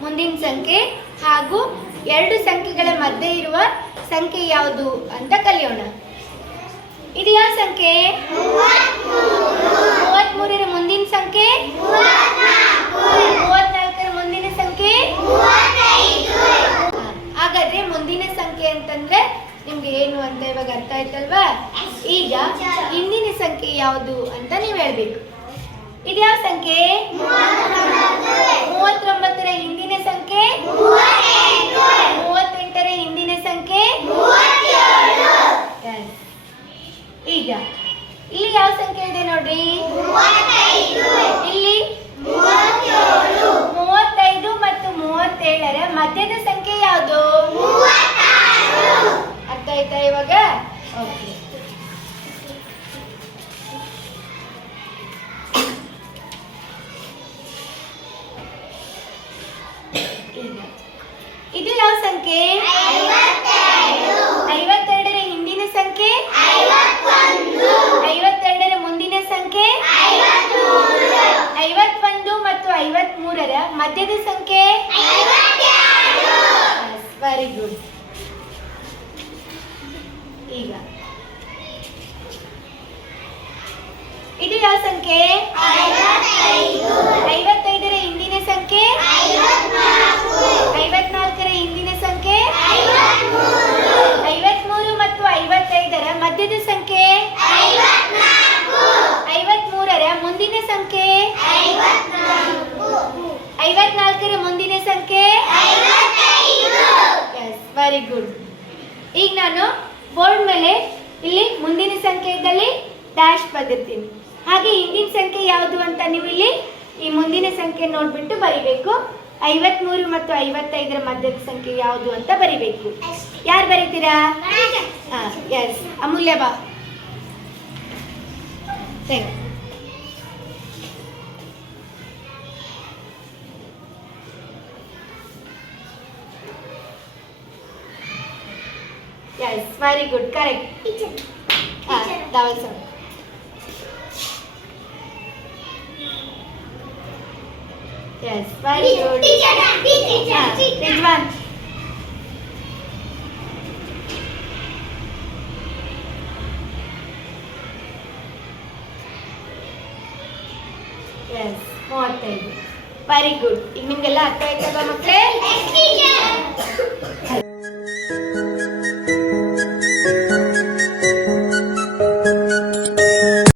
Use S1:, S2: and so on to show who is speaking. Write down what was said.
S1: ಮುಂದಿನ ಸಂಖ್ಯೆ ಹಾಗೂ ಎರಡು ಸಂಖ್ಯೆಗಳ ಮಧ್ಯೆ ಇರುವ ಸಂಖ್ಯೆ ಯಾವುದು ಅಂತ ಕಲಿಯೋಣ. ಇದು ಯಾವ ಸಂಖ್ಯೆ ಮೂವತ್ಮೂರರ ಮುಂದಿನ ಸಂಖ್ಯೆ ಮೂವತ್ನಾಲ್ಕರ ಮುಂದಿನ ಸಂಖ್ಯೆ ಹಾಗಾದ್ರೆ ಮುಂದಿನ ಸಂಖ್ಯೆ ಅಂತಂದ್ರೆ ನಿಮ್ಗೆ ಏನು ಅಂತ ಇವಾಗ ಅರ್ಥ ಆಯ್ತಲ್ವಾ? ಈಗ ಹಿಂದಿನ ಸಂಖ್ಯೆ ಯಾವುದು ಅಂತ ನೀವು ಹೇಳ್ಬೇಕು. ಇದು ಯಾವ ಸಂಖ್ಯೆ ಮೂವತ್ತೊಂಬತ್ತರ ಹಿಂದಿನ ಸಂಖ್ಯೆ ಮೂವತ್ತೆಂಟರ ಹಿಂದಿನ ಸಂಖ್ಯೆ Yes. ಈಗ ಇಲ್ಲಿ ಯಾವ ಸಂಖ್ಯೆ ಇದೆ ನೋಡ್ರಿ ಇಲ್ಲಿ ಮೂವತ್ತೈದು ಮತ್ತು ಮೂವತ್ತೇಳರ ಮಧ್ಯದ ಸಂಖ್ಯೆ ಯಾವುದು? ಅರ್ಥ ಆಯ್ತಾ ಇವಾಗ? ಓಕೆ ಇದು ಯಾವ ಸಂಖ್ಯೆ? ಐವತ್ತೆರಡರ ಹಿಂದಿನ ಸಂಖ್ಯೆ? ಐವತ್ಮೂರರ ಮಧ್ಯದ ಸಂಖ್ಯೆ ವೆರಿ ಗುಡ್ ಈಗ. ಇದು ಯಾವ ಸಂಖ್ಯೆ? ಐವತ್ತೈದರ ಹಿಂದಿನ ಸಂಖ್ಯೆ ಐವತ್ನಾಲ್ಕರ ಹಿಂದಿನ ಸಂಖ್ಯೆ ಐವತ್ಮೂರು ಮತ್ತು ಐವತ್ತೈದರ ಮಧ್ಯದ ಸಂಖ್ಯೆ ಐವತ್ಮೂರರ ಮುಂದಿನ ಸಂಖ್ಯೆ ಐವತ್ನಾಲ್ಕರ ಮುಂದಿನ ಸಂಖ್ಯೆ? ಎಸ್ ವೆರಿ ಗುಡ್ ಈಗ ನಾನು ಬೋರ್ಡ್ ಮೇಲೆ ಇಲ್ಲಿ ಮುಂದಿನ ಸಂಖ್ಯೆ ಇದ್ದಲ್ಲಿ ಡ್ಯಾಶ್ ಬದಿರ್ತೀನಿ ಹಾಗೆ ಹಿಂದಿನ ಸಂಖ್ಯೆ ಯಾವುದು ಅಂತ ನೀವು ಇಲ್ಲಿ ಈ ಮುಂದಿನ ಸಂಖ್ಯೆ ನೋಡ್ಬಿಟ್ಟು ಬರಿಬೇಕು. ಐವತ್ಮೂರು ಮತ್ತು ಐವತ್ತೈದರ ಮಧ್ಯದ ಸಂಖ್ಯೆ ಯಾವುದು ಅಂತ ಬರಿಬೇಕು. ಯಾರು ಬರೀತೀರಾ? ಹಾ ಎಸ್ ಅಮೂಲ್ಯ ಬಾ. Thanks very good correct ಹಾ Dhaval sir yes very good Rizwan yes ಮೂವತ್ತೈದು ವೆರಿ ಗುಡ್ ಈಗ ನಿಮ್ಗೆಲ್ಲ ಅರ್ಥ ಆಯ್ತಲ್ವಾ ಮಕ್ಕಳೇ